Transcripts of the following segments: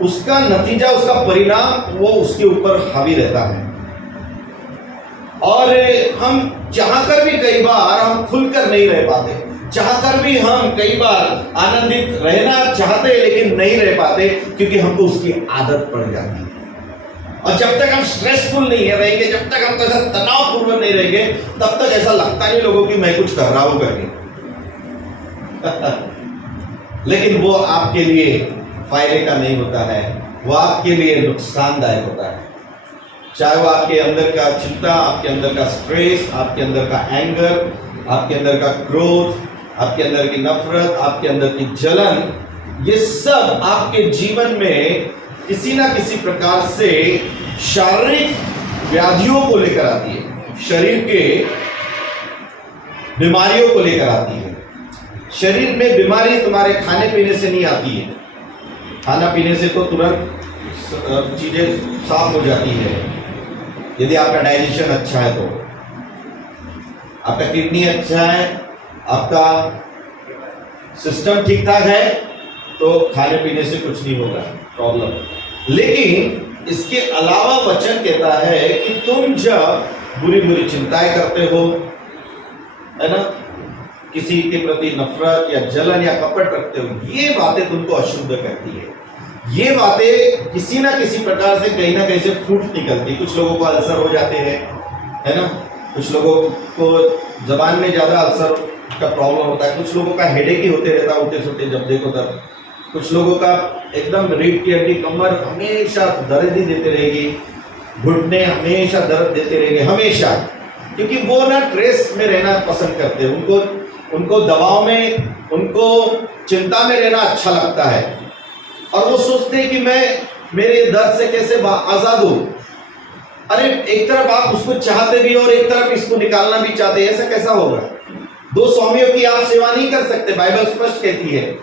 उसका नतीजा, उसका परिणाम वो उसके ऊपर हावी रहता है। और हम चाहकर भी कई बार हम खुलकर नहीं रह पाते, चाहकर भी हम कई बार आनंदित रहना चाहते लेकिन नहीं रह पाते, क्योंकि हमको उसकी आदत पड़ जाती है। और जब तक हम स्ट्रेसफुल नहीं है रहेंगे, जब तक हम ऐसा तनावपूर्वक नहीं रहेंगे, तब तक ऐसा लगता नहीं लोगों की मैं कुछ कर रहा हूं करके। लेकिन वो आपके लिए फायदे का नहीं होता है, वो आपके लिए नुकसानदायक होता है। चाहे वो आपके अंदर का चिंता, आपके अंदर का स्ट्रेस, आपके अंदर का एंगर, आपके अंदर का क्रोध, आपके अंदर की नफरत, आपके अंदर की जलन, ये सब आपके जीवन में किसी ना किसी प्रकार से शारीरिक व्याधियों को लेकर आती है, शरीर के बीमारियों को लेकर आती है। शरीर में बीमारी तुम्हारे खाने पीने से नहीं आती है, खाना पीने से तो तुरंत चीजें साफ हो जाती है। यदि आपका डाइजेशन अच्छा है, तो आपका किडनी अच्छा है, आपका सिस्टम ठीक ठाक है, तो खाने पीने से कुछ नहीं होगा प्रॉब्लम। लेकिन इसके अलावा वचन कहता है कि तुम जब बुरी बुरी चिंताएं करते हो, है ना, किसी के प्रति नफरत या जलन या कपट रखते हो, ये बातें तुमको अशुद्ध करती है। ये बातें किसी ना किसी प्रकार से कहीं ना कहीं से फूट निकलती। कुछ लोगों को अल्सर हो जाते हैं, है ना, कुछ लोगों को जबान में ज्यादा अल्सर का प्रॉब्लम होता है, कुछ लोगों का हेडेक ही होते रहता है उल्टे सुलटे जब देखो तब, कुछ लोगों का एकदम रीढ़ की हड्डी, कमर हमेशा दर्द ही देते रहेगी, घुटने हमेशा दर्द देते रहेंगे हमेशा, क्योंकि वो ना स्ट्रेस में रहना पसंद करते हैं। उनको दबाव में, उनको चिंता में रहना अच्छा लगता है, और वो सोचते हैं कि मैं मेरे दर्द से कैसे आजाद हूं। अरे एक तरफ आप उसको चाहते भी और एक तरफ इसको निकालना भी चाहते, ऐसा कैसा होगा? दो स्वामियों की आप सेवा नहीं कर सकते, बाइबल स्पष्ट कहती है।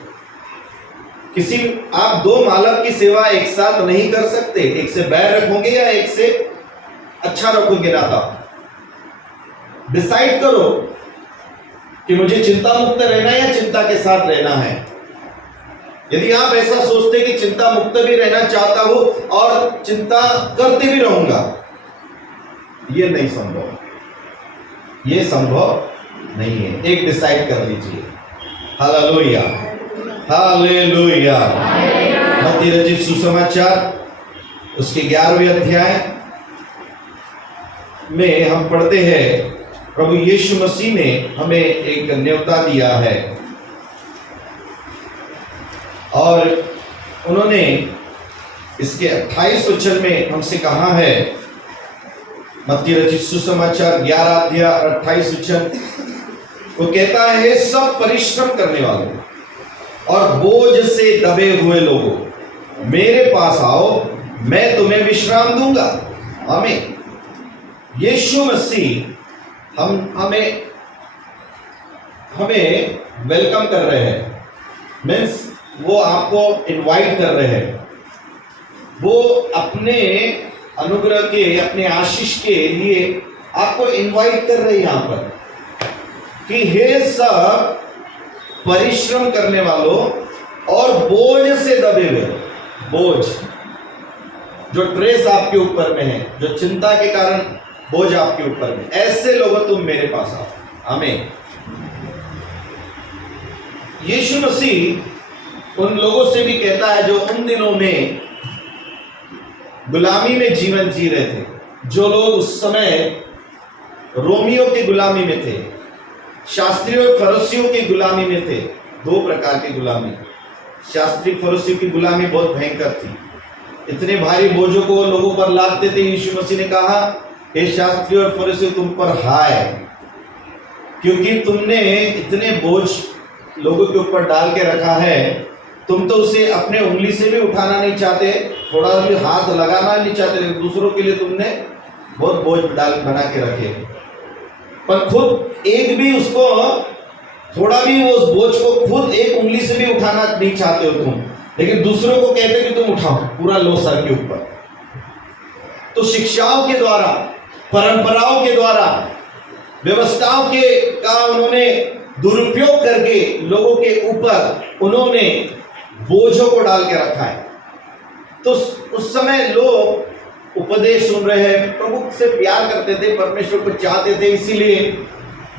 आप दो मालक की सेवा एक साथ नहीं कर सकते, एक से बैर रखोगे या एक से अच्छा रखोगे नाता। डिसाइड करो कि मुझे चिंता मुक्त रहना है या चिंता के साथ रहना है। यदि आप ऐसा सोचते कि चिंता मुक्त भी रहना चाहता हूं और चिंता करते भी रहूंगा, ये नहीं संभव, ये संभव नहीं है। एक डिसाइड कर लीजिए। Hallelujah, hallelujah. मत्ती रचित सुसमाचार उसके 11वें अध्याय में हम पढ़ते हैं, प्रभु यीशु मसीह ने हमें एक न्योता दिया है और उन्होंने इसके 28 वचन में हमसे कहा है, मत्ती रचित सुसमाचार 11 अध्याय 28 वचन, वो कहता है, सब परिश्रम करने वालों और बोझ से दबे हुए लोगों, मेरे पास आओ, मैं तुम्हें विश्राम दूंगा। आमीन। यीशु मसीह हमें वेलकम कर रहे हैं, मीन्स वो आपको इनवाइट कर रहे हैं। वो अपने अनुग्रह के, अपने आशीष के लिए आपको इनवाइट कर रहे हैं यहां पर कि हे सब परिश्रम करने वालों और बोझ से दबे हुए, बोझ जो ट्रेस आपके ऊपर में है, जो चिंता के कारण बोझ आपके ऊपर में, ऐसे लोगों तुम मेरे पास आओ। आमीन। यीशु मसीह उन लोगों से भी कहता है जो उन दिनों में गुलामी में जीवन जी रहे थे, जो लोग उस समय रोमियों की गुलामी में थे, शास्त्रियों और फरीसियों की गुलामी में थे। दो प्रकार की गुलामी। शास्त्री फरीसियों की गुलामी बहुत भयंकर थी, इतने भारी बोझों को लोगों पर लादते थे। यीशु मसीह ने कहा, हे शास्त्री और फरीसी, तुम पर हाय, क्योंकि तुमने इतने बोझ लोगों के ऊपर डाल के रखा है, तुम तो उसे अपने उंगली से भी उठाना नहीं चाहते, थोड़ा भी हाथ लगाना नहीं चाहते, दूसरों के लिए तुमने बहुत बोझ बना के रखे, पर खुद एक भी उसको, थोड़ा भी वो उस बोझ को खुद एक उंगली से भी उठाना नहीं चाहते हो तुम, लेकिन दूसरों को कहते कि तुम उठाओ, पूरा लो सर के ऊपर। तो शिक्षाओं के द्वारा, परंपराओं के द्वारा, व्यवस्थाओं के का उन्होंने दुरुपयोग करके लोगों के ऊपर उन्होंने बोझों को डाल के रखा है। तो उस समय लोग उपदेश सुन रहे हैं, प्रभु से प्यार करते थे, परमेश्वर को चाहते थे, इसीलिए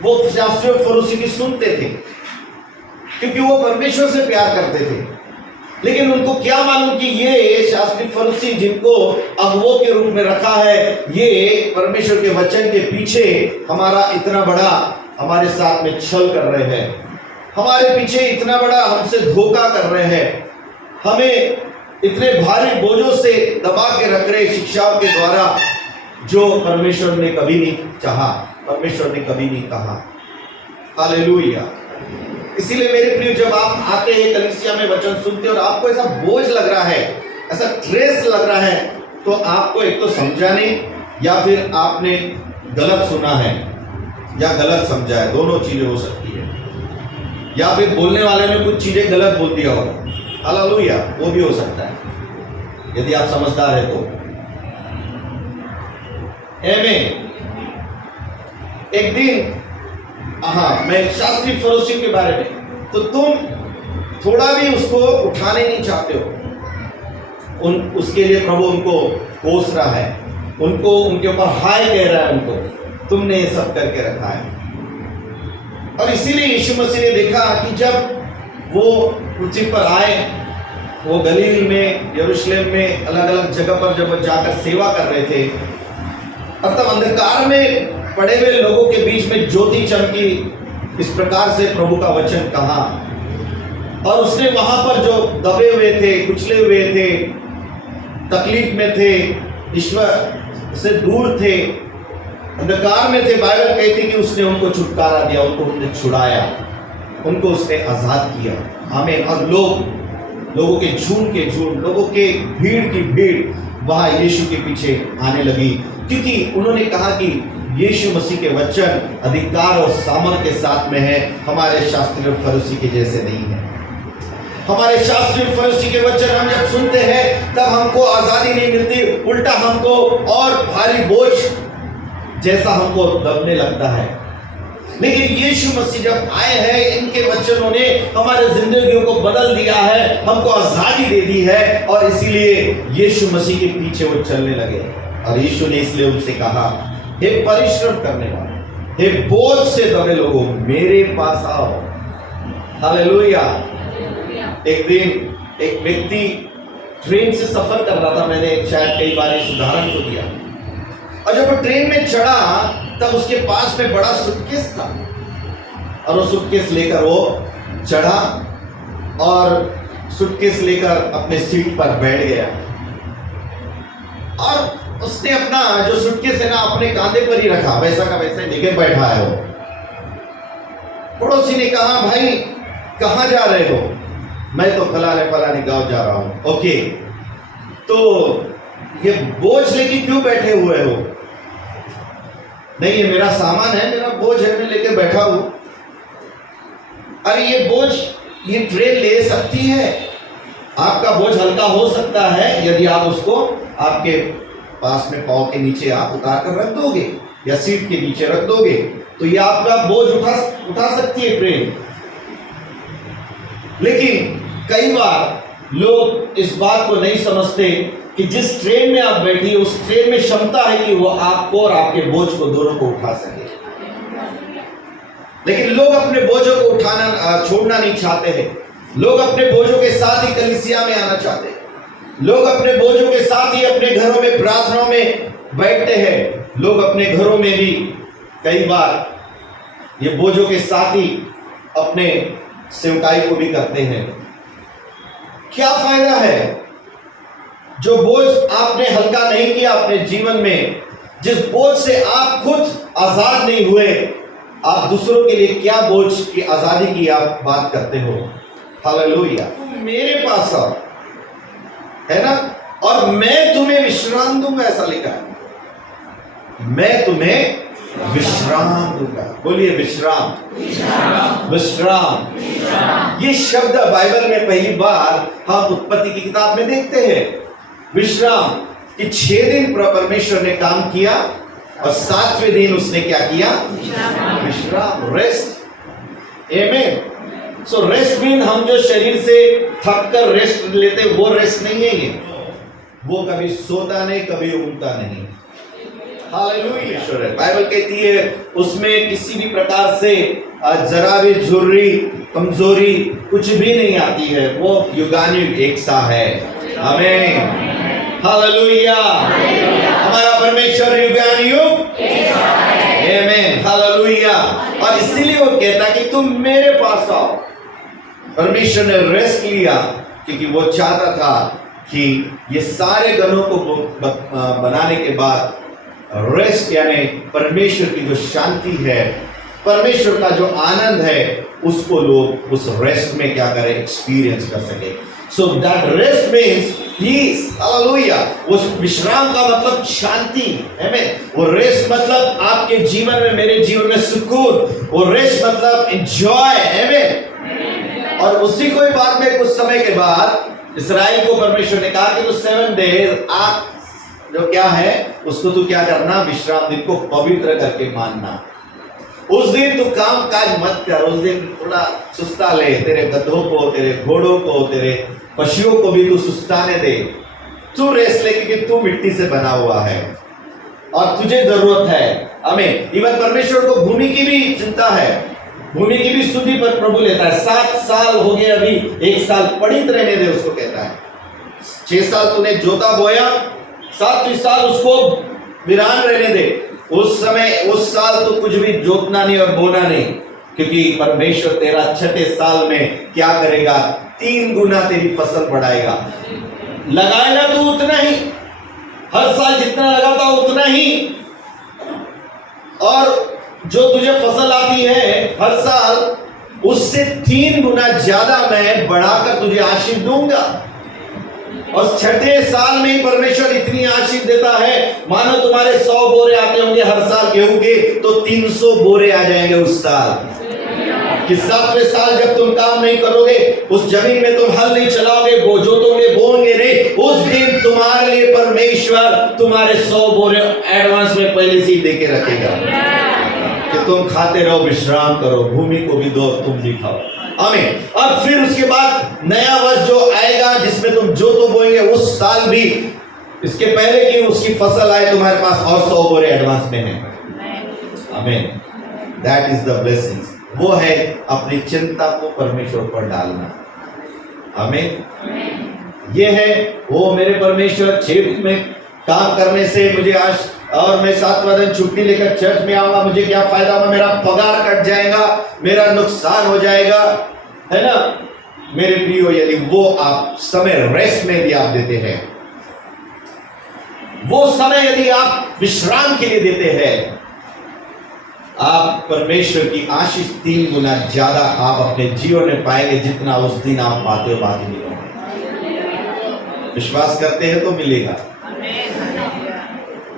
वो शास्त्री और फरीसी की सुनते थे, क्योंकि वो परमेश्वर से प्यार करते थे। लेकिन उनको क्या मालूम कि ये शास्त्री फरीसी जिनको अगुवों के रूप में रखा है, ये परमेश्वर के वचन के पीछे हमारा इतना बड़ा हमारे साथ में छल कर रहे हैं, हमारे पीछे इतना बड़ा हमसे धोखा कर रहे हैं, हमें इतने भारी बोझों से दबा के रख रहे शिक्षाओं के द्वारा, जो परमेश्वर ने कभी नहीं चाहा, परमेश्वर ने कभी नहीं कहा। हालेलुया। इसीलिए मेरे प्रिय, जब आप आते हैं कलीसिया में, वचन सुनते हैं और आपको ऐसा बोझ लग रहा है, ऐसा ट्रेस लग रहा है, तो आपको एक तो समझाने या फिर आपने गलत सुना है या गलत समझा है, दोनों चीजें हो सकती है, या फिर बोलने वाले ने कुछ चीजें गलत बोल दिया होगा। हालेलुया, वो भी हो सकता है यदि आप समझदार है तो। एक दिन मैं शास्त्री फरीसी के बारे में, तो तुम थोड़ा भी उसको उठाने नहीं चाहते हो, उसके लिए प्रभु उनको कोस रहा है, उनको उनके ऊपर हाय कह रहा है, उनको तुमने ये सब करके रखा है। और इसीलिए यीशु मसीह ने देखा कि जब वो पृथ्वी पर आए, वो गलील में, यरूशलेम में, अलग अलग जगह पर जब जाकर सेवा कर रहे थे, और तब अंधकार में पड़े हुए लोगों के बीच में ज्योति चमकी, इस प्रकार से प्रभु का वचन कहा। और उसने वहां पर जो दबे हुए थे, कुचले हुए थे, तकलीफ में थे, ईश्वर से दूर थे, अंधकार में थे, बाइबल कहती कि उसने उनको छुटकारा दिया, उनको उसने छुड़ाया, उनको उसने आजाद किया। आमीन। और लोगों के झुंड, लोगों के भीड़ की भीड़ वहां यीशु के पीछे आने लगी, क्योंकि उन्होंने कहा कि यीशु मसीह के वचन अधिकार और सामर्थ के साथ में है, हमारे शास्त्री और फरीसी के जैसे नहीं है। हमारे शास्त्री और फरीसी के वचन हम जब सुनते हैं तब हमको आजादी नहीं मिलती, उल्टा हमको और भारी बोझ जैसा हमको दबने लगता है। लेकिन यीशु मसीह जब आए हैं, इनके वचनों ने हमारे जिंदगियों को बदल दिया है, हमको आजादी दे दी है, और इसीलिए यीशु मसीह के पीछे वो चलने लगे। और यीशु ने इसलिए उनसे कहा, हे परिश्रम करने वाले, हे बोझ से दबे लोगों, मेरे पास आओ। हालेलुया। एक दिन एक व्यक्ति ट्रेन से सफर कर रहा था, मैंने शायद कई बार इस उदाहरण को दिया, और जब वो ट्रेन में चढ़ा तब उसके पास में बड़ा सूटकेस था, और वो सूटकेस लेकर वो चढ़ा और सूटकेस लेकर अपने सीट पर बैठ गया, और उसने अपना जो सूटकेस है ना अपने कांधे पर ही रखा, वैसा का वैसा ही लेके बैठा है वो। पड़ोसी ने कहा, भाई कहाँ जा रहे हो? मैं तो फलाने गांव जा रहा हूं। ओके, तो ये बोझ लेके क्यों बैठे हुए हो? नहीं, ये मेरा सामान है, मेरा बोझ है, मैं लेके बैठा हूं। अरे ये बोझ ये ट्रेन ले सकती है, आपका बोझ हल्का हो सकता है यदि आप उसको आपके पास में पाँव के नीचे आप उतार कर रख दोगे या सीट के नीचे रख दोगे, तो ये आपका बोझ उठा सकती है ट्रेन। लेकिन कई बार लोग इस बात को नहीं समझते कि जिस ट्रेन में आप बैठी उस ट्रेन में क्षमता है कि वो आपको और आपके बोझ को दोनों को उठा सके। लेकिन लोग अपने बोझों को उठाना छोड़ना नहीं चाहते हैं। लोग अपने बोझों के साथ ही कलीसिया में आना चाहते हैं। लोग अपने बोझों के साथ ही अपने घरों में प्रार्थनाओं में बैठते हैं। लोग अपने घरों में भी कई बार ये बोझों के साथ ही अपने सेवकाई को भी करते हैं। क्या फायदा है? जो बोझ आपने हल्का नहीं किया अपने जीवन में, जिस बोझ से आप खुद आजाद नहीं हुए, आप दूसरों के लिए क्या बोझ की आजादी की आप बात करते हो? हालेलुया। मेरे पास आओ, है ना, और मैं तुम्हें विश्राम दूंगा, ऐसा लिखा है। मैं तुम्हें विश्राम दूंगा। बोलिए विश्राम, विश्राम। ये शब्द बाइबल में पहली बार हम उत्पत्ति की किताब में देखते हैं। विश्राम कि 6 दिन परमेश्वर ने काम किया और 7वें दिन उसने क्या किया? विश्राम, रेस्ट। आमीन। सो रेस्ट मीन हम जो शरीर से थक कर रेस्ट लेते वो रेस्ट नहीं है। ये वो कभी सोता नहीं, कभी ऊँगता नहीं। हालेलुया। बाइबल कहती है उसमें किसी भी प्रकार से जरा भी झुर्री, कमजोरी कुछ भी नहीं आती है। वो युगानुयुग एक सा है। आमीन। हालेलुया। हमारा परमेश्वर युगानुयुग एक सा है। आमीन। हालेलुया। और इसीलिए वो कहता है कि तुम मेरे पास आओ। परमेश्वर ने रेस्ट लिया क्योंकि वो चाहता था कि ये सारे गणों को बनाने के बाद रेस्ट, यानी परमेश्वर की जो शांति है, परमेश्वर का जो आनंद है, उसको लोग उस रेस्ट में क्या करें, एक्सपीरियंस कर सके। So that rest means peace. Hallelujah. उस विश्राम का मतलब शांति। आमीन। वो रेस्ट मतलब आपके जीवन में, मेरे जीवन में सुकून। वो रेस्ट मतलब एंजॉय। आमीन। और उसी को बाद में कुछ समय के बाद इस्राएल को परमेश्वर ने कहा कि तो 7 डेज आप जो क्या है उसको तू क्या करना, विश्राम दिन को पवित्र करके मानना। उस दिन तू काम काज मत कर, उस दिन थोड़ा सुस्ता ले। तेरे गधों को, तेरे घोड़ों को, तेरे पशुओं को भी तू सुस्ताने दे। तू रेस्ट ले क्योंकि तू मिट्टी से बना हुआ है और तुझे जरूरत है। आमीन। इवन परमेश्वर को भूमि की भी चिंता है, भूमि की भी स्तुति पर प्रभु लेता है। 7 साल हो गए, अभी 1 साल पड़ित रहने दे उसको कहता है। 6 साल तूने जोता बोया, 7वें साल उसको वीरान रहने दे। उस समय उस साल तो कुछ भी जोतना नहीं और बोना नहीं, क्योंकि परमेश्वर तेरा 6ठे साल में क्या करेगा, 3 गुना तेरी फसल बढ़ाएगा। लगाएगा तू उतना ही, हर साल जितना लगाता उतना ही, और जो तुझे फसल आती है हर साल उससे 3 गुना ज्यादा मैं बढ़ाकर तुझे आशीष दूंगा। और 6ठे साल में ही परमेश्वर इतनी आशीष देता है, मानो तुम्हारे 100 बोरे आते होंगे हर साल गेहूं के, तो 300 बोरे आ जाएंगे उस साल। कि 7वें साल जब तुम काम नहीं करोगे, उस जमीन में तुम हल नहीं चलाओगे, जोतोगे, बोओगे नहीं, उस दिन तुम्हारे लिए परमेश्वर तुम्हारे 100 बोरे एडवांस में पहले से ही देके रखेगा कि तुम खाते रहो, विश्राम करो, भूमि को भी दो, तुम भी खाओ। आमीन। अब फिर उसके बाद नया वर्ष जो आएगा जिसमें तुम जो तो बोएंगे, उस साल भी इसके पहले कि उसकी फसल आए तुम्हारे पास और 100 बोरे एडवांस में है। आमीन। That is the blessings. वो है अपनी चिंता को परमेश्वर पर डालना। आमीन। ये है वो मेरे परमेश्वर 6 दिन में काम करने से मुझे आज, और मैं 7वां दिन छुट्टी लेकर चर्च में आऊंगा, मुझे क्या फायदा होगा, मेरा पगार कट जाएगा, मेरा नुकसान हो जाएगा, है ना मेरे प्रियो। यदि वो आप समय रेस्ट में यदि आप देते हैं, वो समय यदि आप विश्राम के लिए देते हैं, आप परमेश्वर की आशीष 3 गुना ज्यादा आप अपने जीवन में पाएंगे, जितना उस दिन आप पाते हो बाकी नहीं होगा। विश्वास करते हैं तो मिलेगा।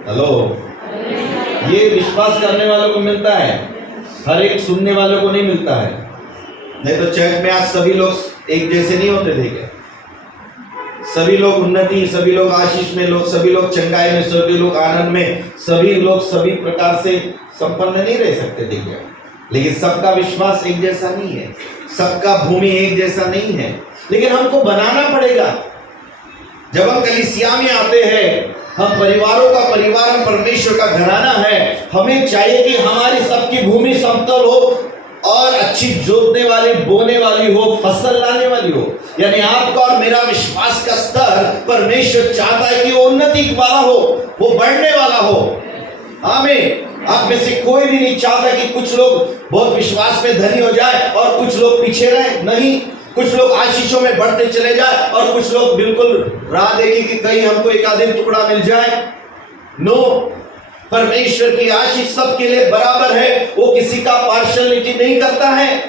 हेलो, ये विश्वास करने वालों को मिलता है, हर एक सुनने वालों को नहीं मिलता है। नहीं तो चर्च में आज सभी लोग एक जैसे नहीं होते थे क्या? सभी लोग उन्नति, सभी लोग आशीष में, लोग सभी लोग चंगाई में, सभी लोग आनंद में, सभी लोग सभी प्रकार से संपन्न नहीं रह सकते थे क्या? लेकिन सबका विश्वास एक जैसा नहीं है, सबका भूमि एक जैसा नहीं है। लेकिन हमको बनाना पड़ेगा। जब हम कलीसिया में आते हैं, हम परिवारों का परिवार, हम परमेश्वर का घराना है, हमें चाहिए कि हमारी सबकी भूमि समतल हो और अच्छी जोतने वाली, बोने वाली हो, फसल लाने वाली हो। यानी आपका और मेरा विश्वास का स्तर परमेश्वर चाहता है कि वो उन्नति वाला हो, वो बढ़ने वाला हो। आमीन। आप में से कोई भी नहीं चाहता कि कुछ लोग बहुत विश्वास में धनी हो जाए और कुछ लोग पीछे रहे। नहीं, कुछ लोग आशीषों में बढ़ते चले जाए और कुछ लोग बिल्कुल राह देखें कि कहीं हमको एक आधे टुकड़ा मिल जाए। नो, परमेश्वर की आशीष सबके लिए बराबर है, वो किसी का पार्शलिटी नहीं करता है।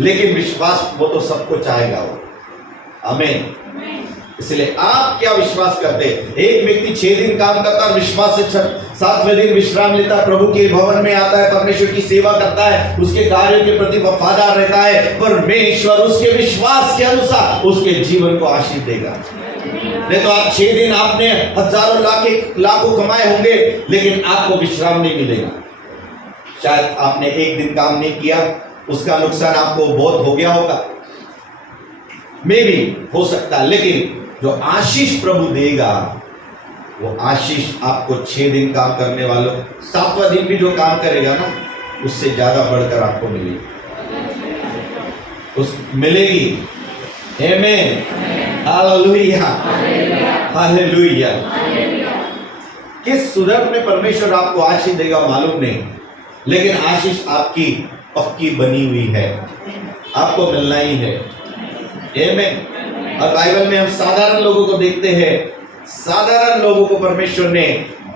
लेकिन विश्वास वो तो सबको चाहेगा वो। आमीन। इसलिए आप क्या विश्वास करते हैं? एक व्यक्ति 6 दिन काम करता है, विश्वास से 7वें दिन विश्राम लेता है, प्रभु के भवन में आता है, परमेश्वर की सेवा करता है, उसके कार्यों के प्रति वफादार रहता है। परमेश्वर उसके विश्वास के अनुसार उसके जीवन को आशीष देगा। नहीं तो आप 6 दिन आपने हजारों लाखों कमाए होंगे, लेकिन आपको विश्राम नहीं मिलेगा। शायद आपने एक दिन काम नहीं किया, उसका नुकसान आपको बहुत हो गया होगा, मे भी हो सकता है। लेकिन जो आशीष प्रभु देगा वो आशीष आपको 6 दिन काम करने वालों 7वां दिन भी जो काम करेगा ना उससे ज्यादा बढ़कर आपको मिलेगी, उस मिलेगी। आमीन, हालेलुया, हालेलुया। किस सूरत में परमेश्वर आपको आशीष देगा मालूम नहीं, लेकिन आशीष आपकी पक्की बनी हुई है, आपको मिलना ही है। आमीन। और बाइबल में हम साधारण लोगों को देखते हैं, साधारण लोगों को परमेश्वर ने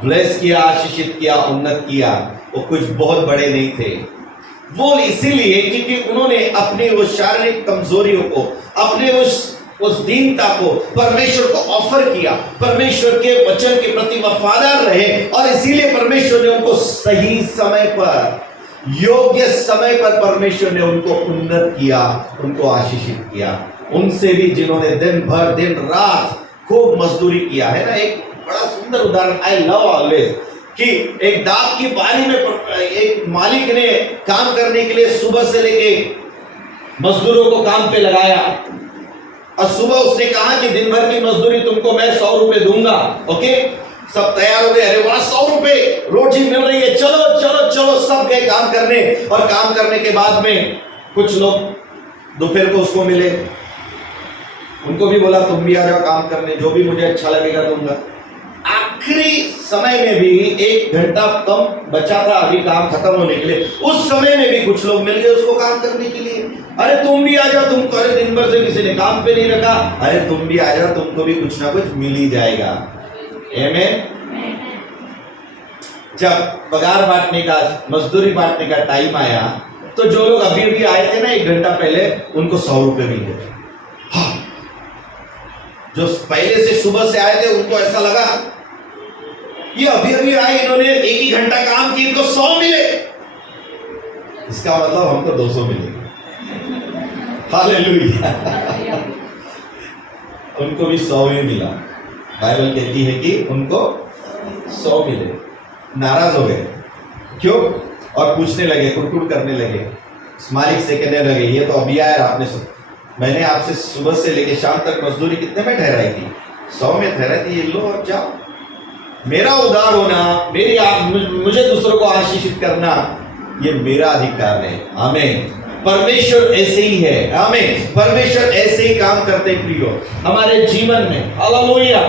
ब्लेस किया, आशीषित किया, उन्नत किया। वो कुछ बहुत बड़े नहीं थे, वो इसीलिए क्योंकि उन्होंने अपनी वो शारीरिक कमजोरियों को, अपने उस दीनता को परमेश्वर को ऑफर किया, परमेश्वर के वचन के प्रति वफादार रहे, और इसीलिए परमेश्वर ने उनको सही समय पर, योग्य समय पर परमेश्वर ने उनको उन्नत किया, उनको आशीषित किया। उनसे भी जिन्होंने दिन भर दिन रात खूब मजदूरी किया है ना। एक बड़ा सुंदर उदाहरण आई लव ऑलवेज कि एक दाग की बारी में एक मालिक ने काम करने के लिए सुबह से लेके मजदूरों को काम पे लगाया, और सुबह उसने कहा कि दिन भर की मजदूरी तुमको मैं 100 रुपए दूंगा। ओके, सब तैयार हो गए, अरे वाह 100 रुपए रोजी मिल रही है, चलो चलो चलो, सब गए काम करने। और काम करने के बाद में कुछ लोग दोपहर को उसको मिले, उनको भी बोला तुम भी आ जाओ काम करने, जो भी मुझे अच्छा लगेगा दूंगा। आखिरी समय में भी 1 घंटा कम बचा था अभी काम खत्म होने के लिए, उस समय में भी कुछ लोग मिल गए उसको काम करने के लिए। अरे तुम भी आ जाओ, तुमको अरे दिन भर से किसी ने काम पे नहीं रखा, अरे तुम भी आ जाओ, तुमको भी कुछ ना कुछ मिल ही जाएगा। आमीन। जब पगार बांटने का, मजदूरी बांटने का टाइम आया, तो जो लोग अभी अभी आए थे ना 1 घंटा पहले, उनको 100 रुपए मिल गए। हाँ। जो पहले से सुबह से आए थे उनको ऐसा लगा ये अभी अभी आए, इन्होंने 1 ही घंटा काम किया, इनको 100 मिले, इसका मतलब हमको 200 मिले। हालेलुया। उनको भी 100 ही मिला। बाइबल कहती है कि उनको 100 मिले। नाराज हो गए, क्यों? और पूछने लगे, कुटकुट करने लगे, मालिक से कहने लगे ये तो अभी आया, आपने मैंने आपसे सुबह से लेके शाम तक मजदूरी कितने में ठहराई थी? 100 में ठहराई थी, ये लो और जाओ। मेरा उदार होना, मुझे दूसरों को आशीषित करना, ये मेरा अधिकार है। आमीन। परमेश्वर ऐसे ही है। आमीन। परमेश्वर ऐसे ही काम करते प्रियो हमारे जीवन में। Hallelujah,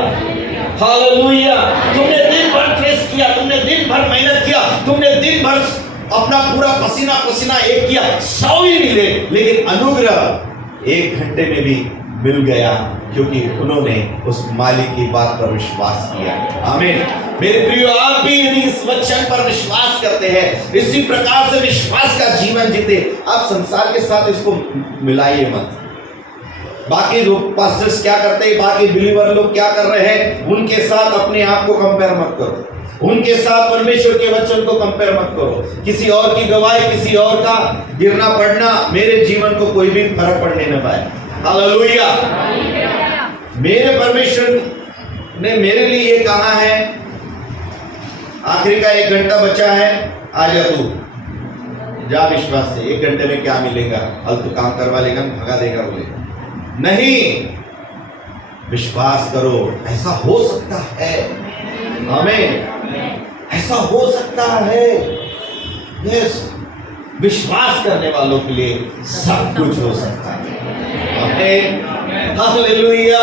hallelujah. तुमने दिन भर ट्रेस किया, तुमने दिन भर मेहनत किया, तुमने दिन भर अपना पूरा पसीना पसीना एक किया, 100 ही मिले, लेकिन अनुग्रह 1 घंटे में भी मिल गया, क्योंकि उन्होंने उस मालिक की बात पर विश्वास किया। आमीन। मेरे प्रियो, आप भी यदि इस वचन पर विश्वास करते हैं, इसी प्रकार से विश्वास का जीवन जीते, आप संसार के साथ इसको मिलाइए मत। बाकी लोग पास्टर्स क्या करते हैं, बाकी बिलीवर लोग क्या कर रहे हैं, उनके साथ अपने आप को कंपेयर मत करो, उनके साथ परमेश्वर के वचन को कंपेयर मत करो। किसी और की गवाही, किसी और का गिरना पड़ना मेरे जीवन को कोई भी फर्क पड़ने न पाए। हालेलुया। मेरे परमेश्वर ने मेरे लिए ये कहा है, आखिरी का 1 घंटा बचा है, आ जा तू, जा विश्वास से। 1 घंटे में क्या मिलेगा, हल तू काम करवा लेगा, भगा देगा, बोले नहीं, विश्वास करो, ऐसा हो सकता है। आमीन। ऐसा हो सकता है। यस, विश्वास करने वालों के लिए सब कुछ हो सकता है। आमीन। Hallelujah,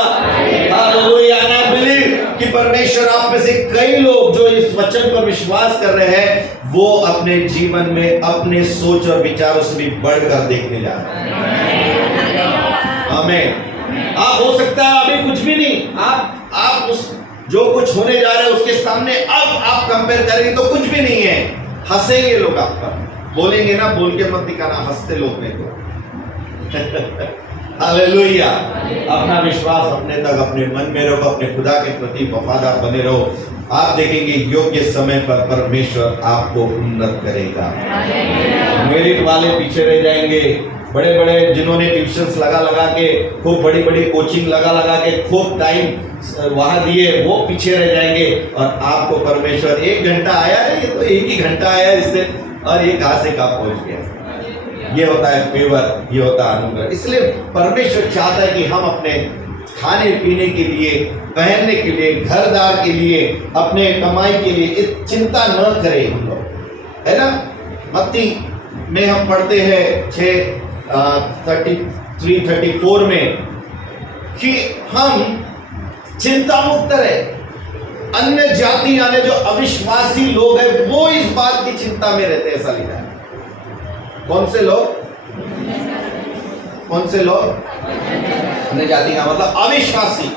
hallelujah. आई बिलीव कि परमेश्वर आप में से कई लोग जो इस वचन पर विश्वास कर रहे हैं, वो अपने जीवन में अपने सोच और विचारों से भी बढ़कर देखने जा रहे हैं। आमीन। आप हो सकता है अभी कुछ भी नहीं, आप उस जो कुछ होने जा रहे हैं उसके सामने अब आप कंपेयर करेंगे तो कुछ भी नहीं है। हंसेंगे लोग आप पर, बोलेंगे ना, बोल के मत दिखाना, हंसते लोग ने तो। हालेलुया। अपना विश्वास अपने तक, अपने मन में रखो, अपने खुदा के प्रति वफादार बने रहो। आप देखेंगे योग्य समय पर परमेश्वर आपको उन्नत करेगा। मेरिट वाले पीछे रह जाएंगे, बड़े बड़े जिन्होंने ट्यूशंस लगा के, खूब बड़ी बड़ी कोचिंग लगा के खूब टाइम वहां दिए, वो पीछे रह जाएंगे। और आपको परमेश्वर 1 घंटा आया है, ये तो 1 ही घंटा आया इससे, और ये कहां से कहां पहुंच गया। ये होता है फेवर, ये होता है अनुग्रह। इसलिए परमेश्वर चाहता है कि हम अपने खाने पीने के लिए, पहनने के लिए, घरदार के लिए, अपने कमाई के लिए चिंता न करें हम लोग, है ना। मत्ती में हम पढ़ते हैं 6:33-34 में कि हम चिंता मुक्त रहे। अन्य जाति यानी जो अविश्वासी लोग हैं वो इस बात की चिंता में रहते हैं, ऐसा लिखा है। कौन से लोग? कौन से लोग? अन्य जाति का मतलब अविश्वासी,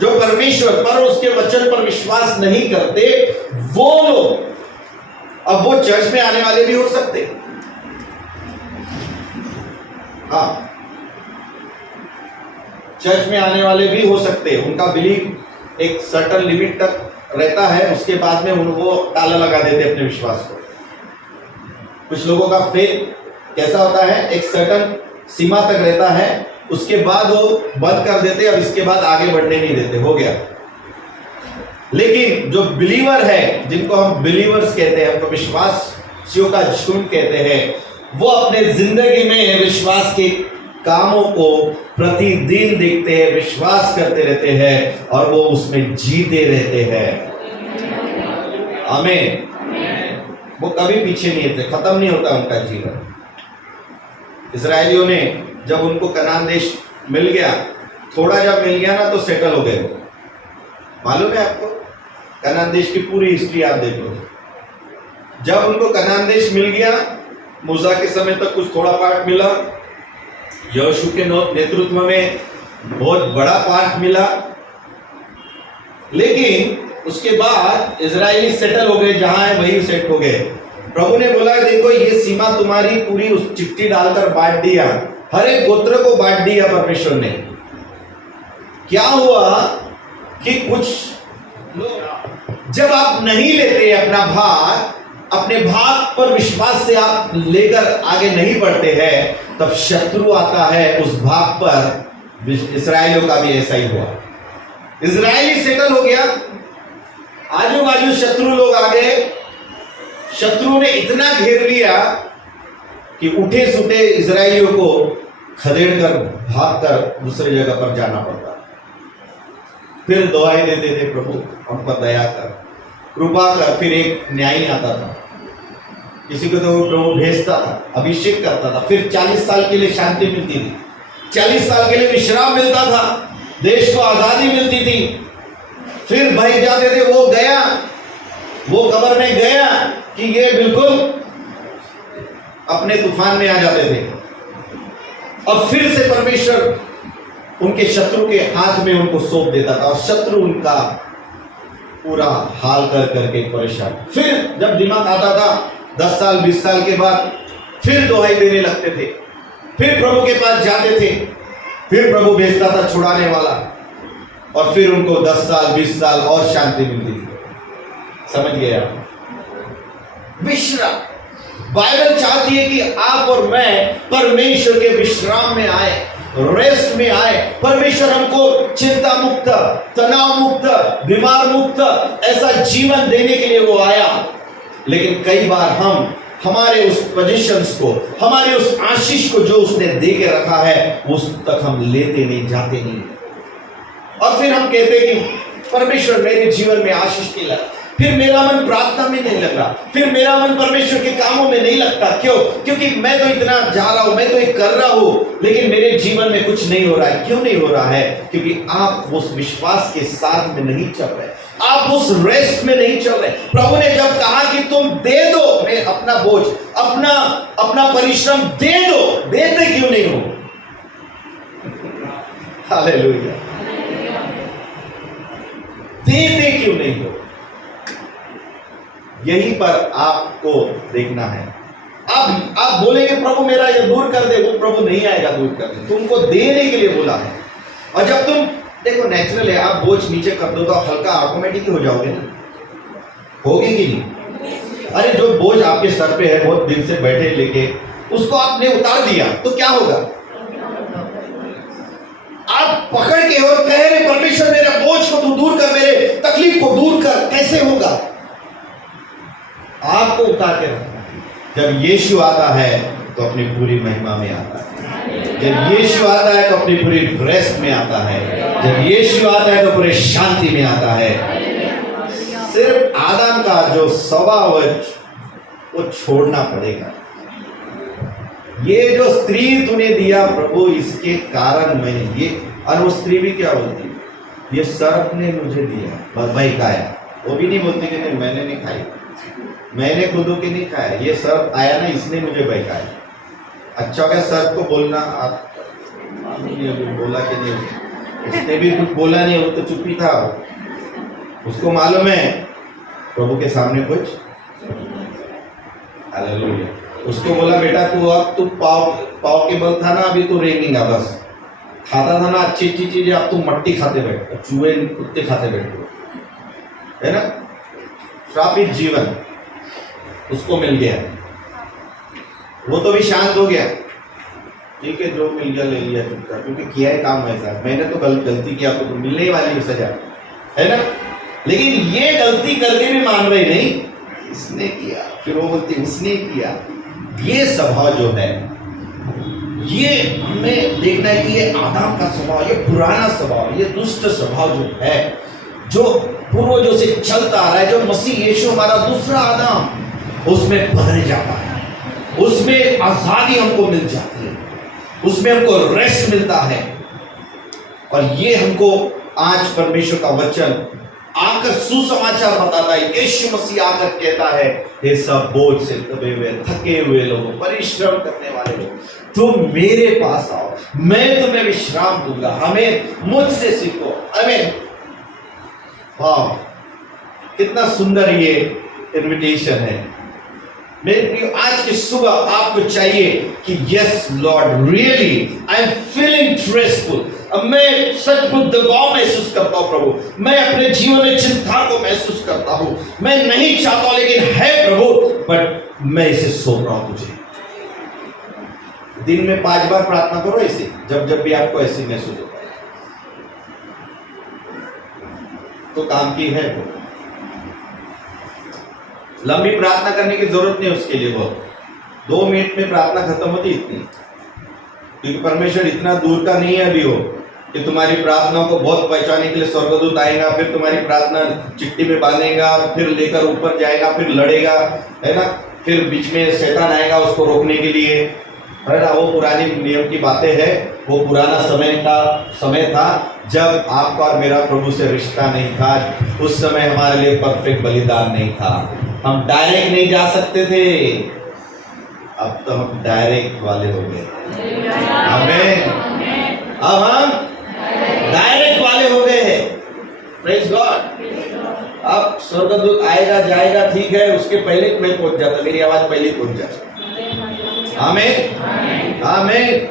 जो परमेश्वर पर, उसके वचन पर विश्वास नहीं करते, वो लोग। अब वो चर्च में आने वाले भी हो सकते, हाँ, चर्च में आने वाले भी हो सकते। उनका बिलीव एक सर्टन लिमिट तक रहता है, उसके बाद में वो ताला लगा देते अपने विश्वास को। कुछ लोगों का फेथ कैसा होता है, एक सर्टन सीमा तक रहता है, उसके बाद वो बंद कर देते, अब इसके बाद आगे बढ़ने नहीं देते, हो गया। लेकिन जो बिलीवर है, जिनको हम बिलीवर्स कहते हैं, हमको विश्वासियों का झुंड कहते हैं, वो अपने जिंदगी में विश्वास के कामों को प्रतिदिन देखते हैं, विश्वास करते रहते हैं और वो उसमें जीते रहते हैं। आमीन। वो कभी पीछे नहीं होते, खत्म नहीं होता उनका जीवन। इजरायलियों ने जब उनको कनान देश मिल गया, थोड़ा जब मिल गया ना तो सेटल हो गए। मालूम है आपको, कनान देश की पूरी हिस्ट्री आप देख लो। जब उनको कनान देश मिल गया, मूसा के समय तक कुछ थोड़ा पार्ट मिला, यहोशू के नेतृत्व में बहुत बड़ा पार्ट मिला, लेकिन उसके बाद इजरायली सेटल हो गए, जहां है वही सेट हो गए। प्रभु ने बोला देखो ये सीमा तुम्हारी पूरी, उस चिट्ठी डालकर बांट दिया, हर एक गोत्र को बांट दिया परमेश्वर ने। क्या हुआ कि कुछ लोग, जब आप नहीं लेते अपना भाग, अपने भाग पर विश्वास से आप लेकर आगे नहीं बढ़ते हैं, तब शत्रु आता है उस भाग पर। इस्राएलियों का भी ऐसा ही हुआ। इजरायली सेटल हो गया, आजू बाजू शत्रु लोग आ गए। शत्रु ने इतना घेर लिया कि उठे सुटे इजरायलियों को खदेड़ कर, भाग कर दूसरी जगह पर जाना पड़ता। फिर दुआएं देते थे, प्रभु हम पर दया कर, कृपा कर। फिर एक न्यायी आता था, किसी को तो प्रभु भेजता था, अभिषेक करता था। फिर 40 साल के लिए शांति मिलती थी, 40 साल के लिए विश्राम मिलता था, देश को आजादी मिलती थी। फिर भाई जाते थे, वो गया, वो कब्र में गया कि ये बिल्कुल अपने तूफान में आ जाते थे। और फिर से परमेश्वर उनके शत्रु के हाथ में उनको सौंप देता था, और शत्रु उनका पूरा हाल कर करके परेशान। फिर जब दिमाग आता था 10 साल 20 साल के बाद, फिर दुहाई देने लगते थे, फिर प्रभु के पास जाते थे, फिर प्रभु भेजता था छुड़ाने वाला, और फिर उनको 10 साल 20 साल और शांति मिलती थी। समझ गए आप? विश्राम, बाइबल चाहती है कि आप और मैं परमेश्वर के विश्राम में आए, रेस्ट में आए। परमेश्वर हमको चिंता मुक्त, तनाव मुक्त, बीमार मुक्त ऐसा जीवन देने के लिए वो आया। लेकिन कई बार हम हमारे उस पोजीशंस को, हमारे उस आशीष को जो उसने दे के रखा है, उस तक हम लेते नहीं, जाते नहीं। और फिर हम कहते हैं कि परमेश्वर मेरे जीवन में आशीष नहीं लगा, फिर मेरा मन प्रार्थना में नहीं लग रहा, फिर मेरा मन परमेश्वर के कामों में नहीं लगता। क्यों? क्योंकि मैं तो इतना जा रहा हूं, मैं तो ये कर रहा हूं, लेकिन मेरे जीवन में कुछ नहीं हो रहा है। क्यों नहीं हो रहा है? क्योंकि आप उस विश्वास के साथ में नहीं चल रहे, आप उस रेस्ट में नहीं चल रहे। प्रभु ने जब कहा कि तुम दे दो, मैं अपना बोझ, अपना परिश्रम दे दो, देते क्यों नहीं हो? हालेलुया। देते क्यों नहीं हो? यहीं पर आपको देखना है। आप बोलेंगे प्रभु मेरा ये दूर कर दे, वो प्रभु नहीं आएगा दूर कर दे, तुमको देने के लिए बोला है। और जब तुम देखो, नेचुरल है, आप बोझ नीचे कर दो तो आप हल्का ऑटोमेटिक हो जाओगे ना, होगे कि नहीं? अरे जो बोझ आपके सर पे है बहुत दिन से बैठे लेके, उसको आपने उतार दिया तो क्या होगा? आप पकड़ के और कह रहे परमेश्वर मेरे बोझ को तू दूर कर, मेरे तकलीफ को दूर कर, कैसे होगा? आपको उतार के रखना है। जब यीशु आता है तो अपनी पूरी महिमा में आता है। जब यीशु आता है तो अपनी पूरी रेस्ट में आता है, जब यीशु आता है तो पूरी शांति में आता है। सिर्फ आदम का जो स्वभाव वो छोड़ना पड़ेगा। ये जो स्त्री तूने दिया प्रभु, इसके कारण मैंने ये, और वो स्त्री भी क्या बोलती, ये सर्प ने मुझे दिया, बस भाई खाया। वो भी नहीं बोलती कि नहीं मैंने नहीं खाई, मैंने खुद के नहीं खाया, ये सर्प आया ना इसने मुझे बहकाया। अच्छा क्या सर्प को बोलना, आप बोला कि नहीं, उसने भी कुछ बोला नहीं, वो तो चुप ही था। उसको मालूम है प्रभु के सामने कुछ, हालेलुया। उसको बोला बेटा तू अब तू पाव के बल था ना, अभी तू रेंगेगा, बस खाता था ना अच्छी अच्छी चीजें, अब तू मट्टी खाते बैठ, चूहे कुत्ते खाते बैठो, है ना। श्रापित जीवन उसको मिल गया, वो तो भी शांत हो गया, ठीक है जो मिल गया ले लिया चुपचाप, क्योंकि किया है काम ऐसा, मैंने तो गलती किया तो मिलने वाली सजा, है ना। लेकिन ये गलती करके भी मान रही नहीं, इसने किया, फिर वो बोलती उसने किया। ये स्वभाव जो है, ये हमें देखना है कि ये आदम का स्वभाव, ये पुराना स्वभाव, ये दुष्ट स्वभाव जो है, जो पूर्वजों से चलता आ रहा है, जो मसीह यीशु हमारा दूसरा आदम, उसमें बदल जाता है, उसमें आजादी हमको मिल जाती है, उसमें हमको रेस्ट मिलता है। और ये हमको आज परमेश्वर का वचन आकर सुसमाचार बताता है। यीशु मसीह आकर कहता है, हे सब बोझ से दबे हुए थके हुए लोगों, परिश्रम करने वाले लोग, तुम मेरे पास आओ, मैं तुम्हें विश्राम दूंगा, हमें मुझसे सीखो। आमीन। वाह, कितना सुंदर ये इन्विटेशन है। मेरे प्रियो, आज की सुबह आपको चाहिए कि yes Lord, really I am feeling stressful, मैं सचमुच दबाव महसूस करता हूं प्रभु, मैं अपने जीवन में चिंता को महसूस करता हूं, मैं नहीं चाहता लेकिन है प्रभु, बट मैं इसे सौंप रहा हूं तुझे। दिन में 5 बार प्रार्थना करो ऐसे, जब जब भी आपको ऐसे महसूस होता है तो काम की है। वो लंबी प्रार्थना करने की जरूरत नहीं उसके लिए, बहुत 2 मिनट में प्रार्थना खत्म होती इतनी, क्योंकि परमेश्वर इतना दूर का नहीं है अभी वो कि तुम्हारी प्रार्थना को बहुत पहचानने के लिए स्वर्गदूत आएगा, फिर तुम्हारी प्रार्थना चिट्ठी में बांधेगा, फिर लेकर ऊपर जाएगा, फिर लड़ेगा, है ना, फिर बीच में शैतान आएगा उसको रोकने के लिए, है ना। वो पुरानी नियम की बातें हैं, वो पुराना समय था जब आपका और मेरा प्रभु से रिश्ता नहीं था। उस समय हमारे लिए परफेक्ट बलिदान नहीं था, हम डायरेक्ट नहीं जा सकते थे। अब तो हम डायरेक्ट वाले हो गए, आमीन। अब हम डायरेक्ट वाले हो गए हैं, प्रेज गॉड। अब स्वर्गदूत आएगा जाएगा ठीक है, उसके पहले मैं पहुंच जाता, मेरी आवाज पहले पहुंच जाती। आमीन, आमीन।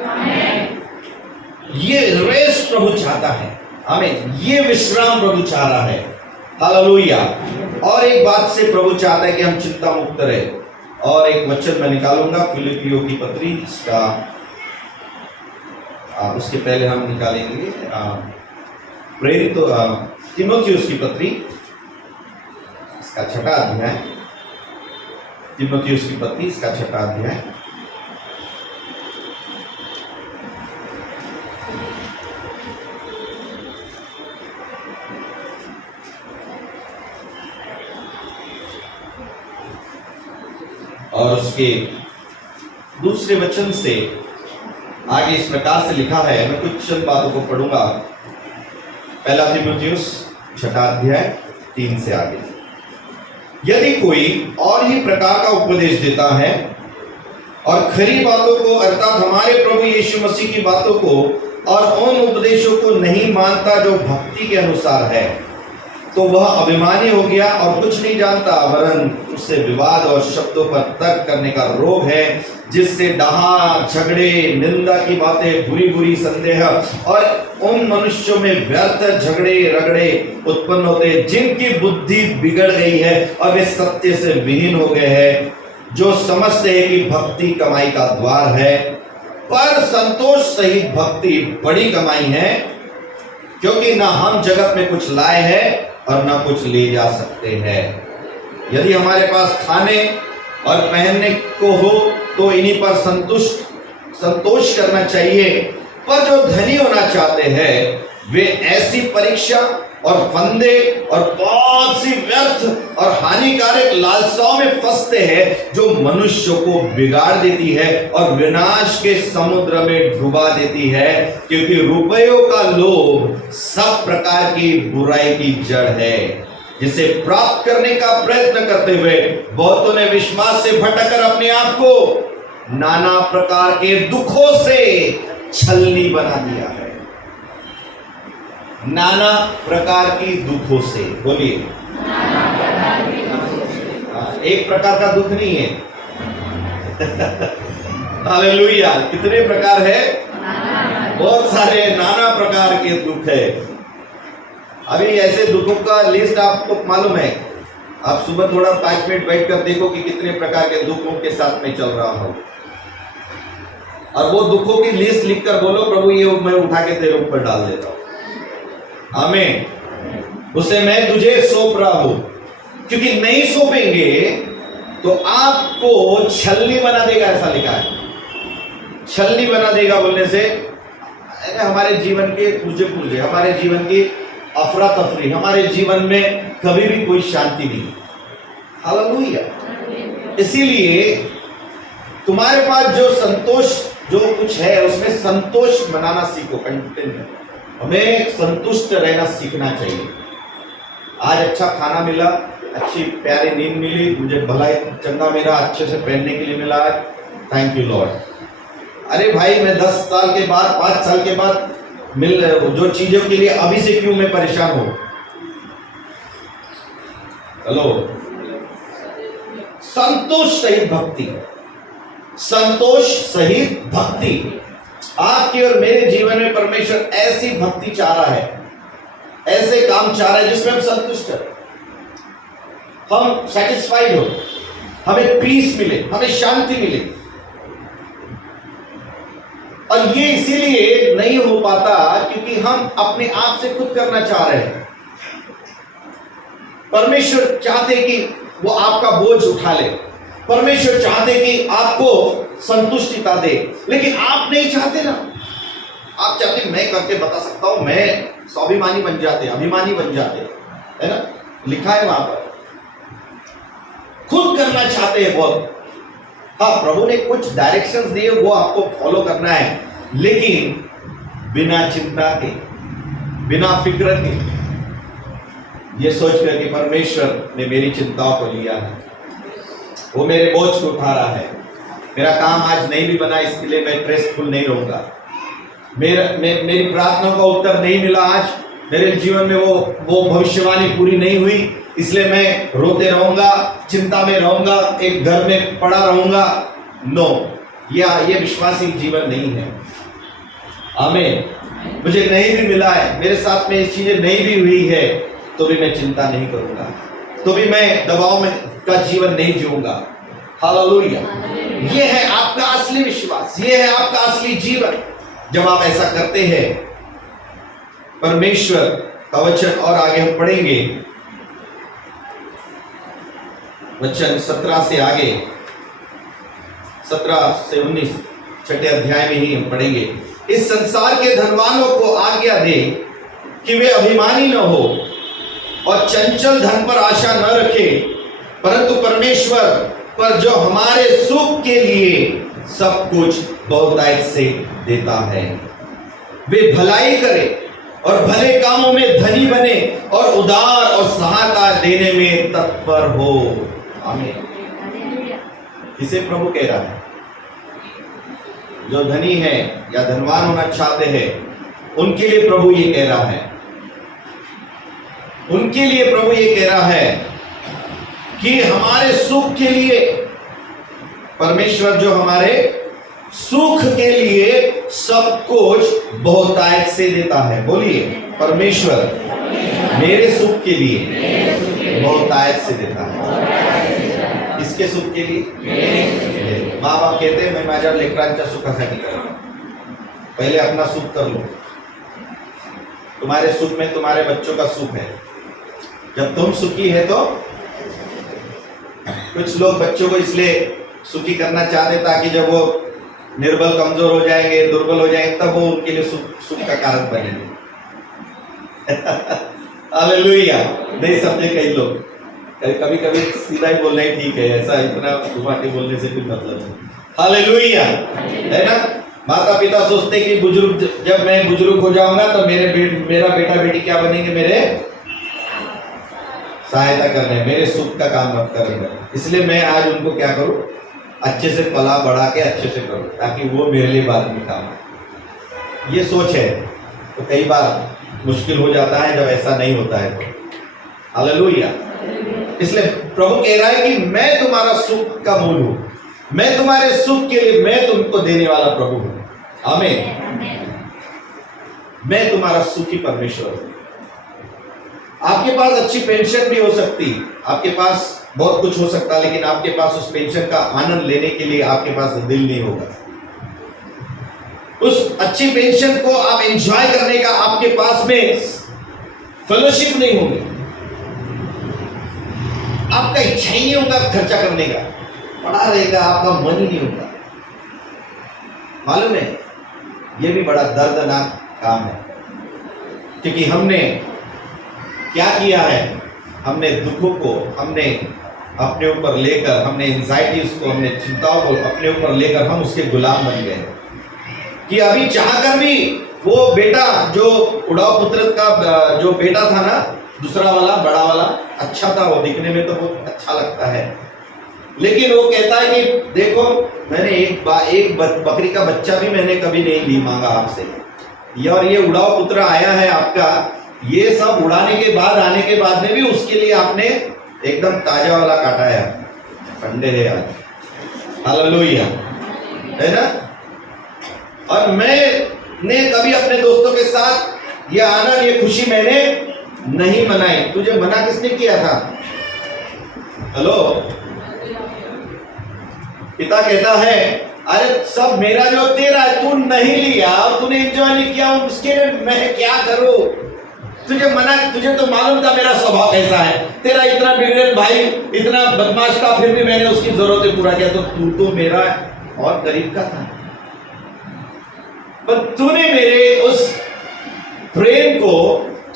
ये रेस्ट प्रभु चाहता है, आमीन। ये विश्राम प्रभु चाह रहा है, हालेलुया। और एक बात से प्रभु चाहता है कि हम चिंता मुक्त रहे। और एक वचन मैं निकालूंगा फिलिपियों की पत्री का, उसके पहले हम निकालेंगे प्रेरित तीमुथियुस की पत्री, इसका 6वां अध्याय, तीमुथियुस की पत्री इसका 6वां अध्याय। और उसके दूसरे वचन से आगे इस प्रकार से लिखा है, मैं कुछ चंद बातों को पढ़ूंगा। पहला तीमुथियुस 6वां अध्याय 3 से आगे। यदि कोई और ही प्रकार का उपदेश देता है और खरी बातों को अर्थात हमारे प्रभु यीशु मसीह की बातों को और उन उपदेशों को नहीं मानता जो भक्ति के अनुसार है, तो वह अभिमानी हो गया और कुछ नहीं जानता, वरन उससे विवाद और शब्दों पर तर्क करने का रोग है, जिससे डहा, झगड़े, निंदा की बातें, बुरी बुरी संदेह और उन मनुष्यों में व्यर्थ झगड़े रगड़े उत्पन्न होते, जिनकी बुद्धि बिगड़ गई है और वे सत्य से विहीन हो गए हैं, जो समझते हैं कि भक्ति कमाई का द्वार है, पर संतोष सहित भक्ति बड़ी कमाई है, क्योंकि ना हम जगत में कुछ लाए हैं और ना कुछ ले जा सकते हैं। यदि हमारे पास खाने और पहनने को हो तो इन्हीं पर संतुष्ट संतोष करना चाहिए। पर जो धनी होना चाहते हैं वे ऐसी परीक्षा और फंदे और बहुत सी व्यर्थ और हानिकारक लालसाओं में फंसते हैं जो मनुष्य को बिगाड़ देती है और विनाश के समुद्र में डुबा देती है, क्योंकि रुपयों का लोभ सब प्रकार की बुराई की जड़ है, जिसे प्राप्त करने का प्रयत्न करते हुए बहुतों ने विश्वास से भटकर अपने आप को नाना प्रकार के दुखों से छलनी बना दिया है। नाना प्रकार की दुखों से, बोलिए। एक प्रकार का दुख नहीं है। हालेलुया। कितने प्रकार है? बहुत सारे नाना प्रकार के दुख है। अभी ऐसे दुखों का लिस्ट आपको मालूम है? आप सुबह थोड़ा 5 मिनट बैठकर देखो कि कितने प्रकार के दुखों के साथ में चल रहा हो, और वो दुखों की लिस्ट लिखकर बोलो, प्रभु ये मैं उठा के तेरे ऊपर डाल देता हूं, आमीन। उसे मैं तुझे सौंप रहा हूं, क्योंकि नहीं सौंपेंगे तो आपको छलनी बना देगा। ऐसा लिखा है, छलनी बना देगा बोलने से हमारे जीवन के पुर्जे, हमारे जीवन की अफरा तफरी, हमारे जीवन में कभी भी कोई शांति नहीं। हालेलुया। इसीलिए तुम्हारे पास जो संतोष जो कुछ है उसमें संतोष मनाना सीखो। कंटेंट हमें संतुष्ट रहना सीखना चाहिए। आज अच्छा खाना मिला, अच्छी प्यारी नींद मिली, मुझे भलाई चंगा मेरा अच्छे से पहनने के लिए मिला, थैंक यू लॉर्ड। अरे भाई मैं 10 साल के बाद 5 साल के बाद मिल जो चीजों के लिए अभी से क्यों मैं परेशान हूं? हेलो। संतोष सहित भक्ति, संतोष सहित भक्ति। आपके और मेरे जीवन में परमेश्वर ऐसी भक्ति चाह रहा है, ऐसे काम चाह रहा है जिसमें हम संतुष्ट हैं, हम सेटिस्फाइड हो, हमें पीस मिले, हमें शांति मिले। और ये इसीलिए नहीं हो पाता क्योंकि हम अपने आप से खुद करना चाह रहे हैं। परमेश्वर चाहते कि वो आपका बोझ उठा ले, परमेश्वर चाहते कि आपको संतुष्टिता दे, लेकिन आप नहीं चाहते ना। आप चाहते मैं करके बता सकता हूं, मैं स्वाभिमानी बन जाते, अभिमानी बन जाते, है ना, लिखा है वहां पर। खुद करना चाहते हैं बहुत। हाँ, प्रभु ने कुछ डायरेक्शंस दिए, वो आपको फॉलो करना है, लेकिन बिना चिंता के, बिना फिक्र के, ये सोचकर कि परमेश्वर ने मेरी चिंताओं को लिया है, वो मेरे बोझ को उठा रहा है, मेरा काम आज नहीं भी बना इसके लिए मैं स्ट्रेसफुल नहीं रहूंगा, मेरी प्रार्थनाओं का उत्तर नहीं मिला आज, मेरे जीवन में वो भविष्यवाणी पूरी नहीं हुई, इसलिए मैं रोते रहूंगा, चिंता में रहूंगा, एक घर में पड़ा रहूंगा। नो, ये विश्वासी जीवन नहीं है। आमीन। मुझे नहीं भी मिला है, मेरे साथ में ये चीजें नहीं भी हुई है, तो भी मैं चिंता नहीं करूंगा, तो भी मैं दबाव में का जीवन नहीं जीऊंगा। हालेलुया। ये है आपका असली विश्वास, ये है आपका असली जीवन। जब आप ऐसा करते हैं, परमेश्वर का वचन और आगे हम पढ़ेंगे, वचन 17 से आगे, 17 से 19 छठे अध्याय में ही हम पढ़ेंगे। इस संसार के धनवानों को आज्ञा दे कि वे अभिमानी न हो और चंचल धन पर आशा न रखे, परंतु परमेश्वर पर जो हमारे सुख के लिए सब कुछ बहुतायत से देता है, वे भलाई करे और भले कामों में धनी बने और उदार और सहायता देने में तत्पर हो। आमीन। इसे प्रभु कह रहा है। जो धनी है या धनवान होना चाहते हैं, उनके लिए प्रभु ये कह रहा है, उनके लिए प्रभु ये कह रहा है कि हमारे सुख के लिए परमेश्वर जो हमारे सुख के लिए सब कुछ बहुतायत से देता है। बोलिए, परमेश्वर मेरे सुख के लिए बहुतायत से देता है। किसके सुख के लिए? माँ बाप कहते हैं मैं माझ्या लेकरांच्या सुखासाठी करतो, पहले अपना सुख कर लो। तुम्हारे सुख में तुम्हारे बच्चों का सुख है। जब तुम सुखी है तो कुछ लोग बच्चों को इसलिए सुखी करना चाहते ताकि जब वो निर्बल कमजोर हो जाएंगे, दुर्बल हो जाएंगे, तब वो उनके लिए सुख का कारण बनेंगे। हालेलुया। नहीं समझे कई लोग, कभी कभी सीधा ही बोलना ही ठीक है, ऐसा इतना घुमा के बोलने से कोई मतलब नहीं। हालेलुया, है ना। माता पिता सोचते कि बुजुर्ग, जब मैं बुजुर्ग हो जाऊंगा तो मेरा बेटा बेटी क्या बनेंगे, मेरे सहायता करने, मेरे सुख का काम मत करेंगे। इसलिए मैं आज उनको क्या करूं, अच्छे से पला बढ़ा के अच्छे से करूं, ताकि वो मेरे लिए बाद में काम आए। ये सोच है। तो कई बार मुश्किल हो जाता है जब ऐसा नहीं होता है तो। हालेलुया। इसलिए प्रभु कह रहा है कि मैं तुम्हारा सुख का मूल हूं, मैं तुम्हारे सुख के लिए मैं तुमको देने वाला प्रभु हूं। आमीन। मैं तुम्हारा सुखी परमेश्वर हूं। आपके पास अच्छी पेंशन भी हो सकती, आपके पास बहुत कुछ हो सकता, लेकिन आपके पास उस पेंशन का आनंद लेने के लिए आपके पास दिल नहीं होगा। उस अच्छी पेंशन को आप एंजॉय करने का आपके पास में फेलोशिप नहीं होगी, आपका इच्छा ही नहीं होगा खर्चा करने का, पड़ा रहेगा, आपका मन ही नहीं होगा। मालूम है, यह भी बड़ा दर्दनाक काम है, क्योंकि हमने क्या किया है, हमने दुखों को हमने अपने ऊपर लेकर, हमने एंजाइटीज को, हमने चिंताओं को अपने ऊपर लेकर हम उसके गुलाम बन गए कि अभी चाहकर भी वो बेटा जो उड़ाव पुत्र का जो बेटा था ना, दूसरा वाला बड़ा वाला अच्छा था, वो दिखने में तो बहुत अच्छा लगता है, लेकिन वो कहता है कि देखो मैंने एक बकरी का बच्चा भी मैंने कभी नहीं ली मांगा आपसे, और ये उड़ाव पुत्र आया है आपका, ये सब उड़ाने के बाद आने के बाद में भी उसके लिए आपने एकदम ताजा वाला काटा है, संडे है आज। हालेलुया, है ना। और मैंने कभी अपने दोस्तों के साथ ये आनंद, ये खुशी मैंने नहीं मनाई। तुझे मना किसने किया था? हेलो, पिता कहता है अरे सब मेरा जो तेरा है, तू नहीं लिया और तूने एंजॉय नहीं किया, उसके लिए मैं क्या करूं? तुझे तो मालूम था मेरा स्वभाव कैसा है, तेरा इतना बिगड़ेल भाई, इतना बदमाश था, फिर भी मैंने उसकी जरूरतें पूरा किया, तो तू तो मेरा और करीब का था, पर तूने मेरे उस प्रेम को,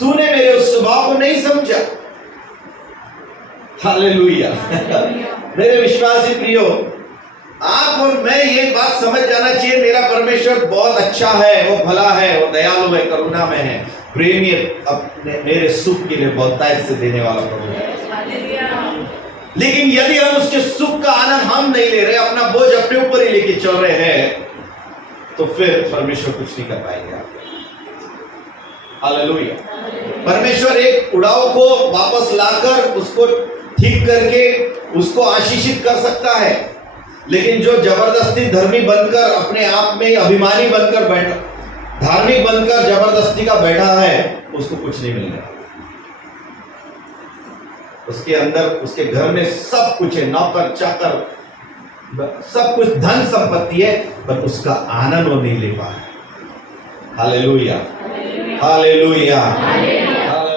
तूने मेरे उस स्वभाव को नहीं समझा। हालेलुया। मेरे विश्वासी प्रियो, आप और मैं ये बात समझ जाना चाहिए, मेरा परमेश्वर बहुत अच्छा है, वो भला है, वो दयालु है, करुणा में है, प्रेमी, अपने मेरे सुख के लिए बहुतायत से देने वाला प्रभु है। लेकिन यदि हम उसके सुख का आनंद हम नहीं ले रहे, अपना बोझ अपने ऊपर ही लेके चल रहे हैं, तो फिर परमेश्वर कुछ नहीं कर पाएंगे आप। हालेलुया। परमेश्वर एक उड़ाव को वापस लाकर उसको ठीक करके उसको आशीषित कर सकता है, लेकिन जो जबरदस्ती धर्मी बनकर, अपने आप में अभिमानी बनकर बैठा, धार्मिक बनकर जबरदस्ती का बैठा है, उसको कुछ नहीं मिलेगा। उसके अंदर, उसके घर में सब कुछ है, नौकर चाकर सब कुछ, धन संपत्ति है, पर उसका आनंद वो नहीं ले पा रहा। Hallelujah, hallelujah.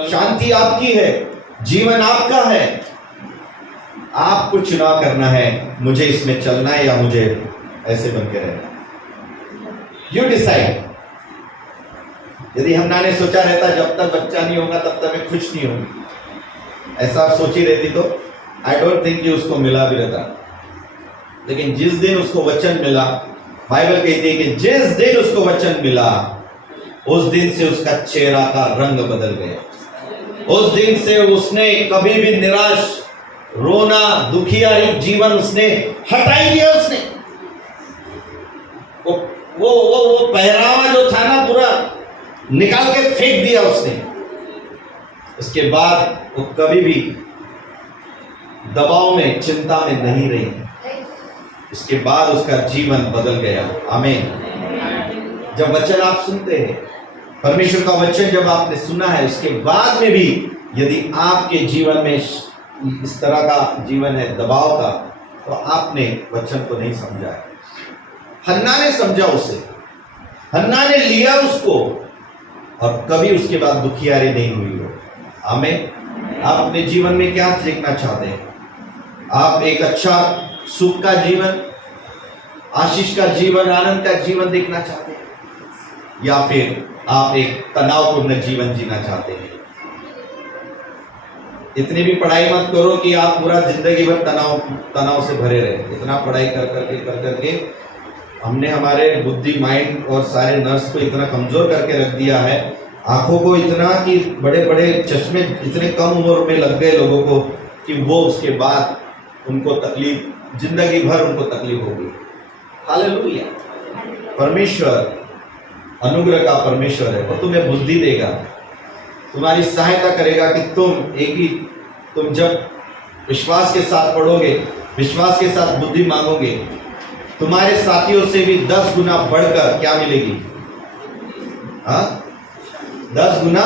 शांति आपकी है, जीवन आपका है, आपको चुनाव करना है, मुझे इसमें चलना है या मुझे ऐसे बन के रहना। You decide. यदि हमने ने सोचा रहता जब तक बच्चा नहीं होगा तब तक मैं खुश नहीं होंगी, ऐसा सोची रहती तो आई डोंट थिंक कि उसको मिला भी रहता। लेकिन जिस दिन उसको वचन मिला, बाइबल कहती है कि जिस दिन उसको वचन मिला, उस दिन से उसका चेहरा का रंग बदल गया। उस दिन से उसने कभी भी निराश, रोना, दुखियारी जीवन उसने हटा ही दिया। उसने वो पहरावा जो था ना, पूरा निकाल के फेंक दिया उसने। उसके बाद वो कभी भी दबाव में, चिंता में नहीं रही। उसके बाद उसका जीवन बदल गया। आमीन। जब वचन आप सुनते हैं, परमेश्वर का वचन जब आपने सुना है, उसके बाद में भी यदि आपके जीवन में इस तरह का जीवन है, दबाव का, तो आपने वचन को नहीं समझा है। हन्ना ने समझा उसे, हन्ना ने लिया उसको, और कभी उसके बाद दुखियारी नहीं हुई हो। आमीन। आप अपने जीवन में क्या देखना चाहते हैं? आप एक अच्छा सुख का जीवन, आशीष का जीवन, आनंद का जीवन देखना चाहते हैं, या फिर आप एक तनावपूर्ण जीवन जीना चाहते हैं? इतनी भी पढ़ाई मत करो कि आप पूरा जिंदगी भर तनाव से भरे रहे। इतना पढ़ाई कर करके हमने हमारे बुद्धि, माइंड और सारे नर्व्स को इतना कमजोर करके रख दिया है, आंखों को इतना कि बड़े बड़े चश्मे इतने कम उम्र में लग गए लोगों को कि वो उसके बाद उनको तकलीफ, जिंदगी भर उनको तकलीफ होगी। हालेलुया। परमेश्वर अनुग्रह का परमेश्वर है, वो तुम्हें बुद्धि देगा, तुम्हारी सहायता करेगा कि तुम जब विश्वास के साथ पढ़ोगे, विश्वास के साथ बुद्धि मांगोगे, तुम्हारे साथियों से भी 10 गुना बढ़कर क्या मिलेगी? हाँ, 10 गुना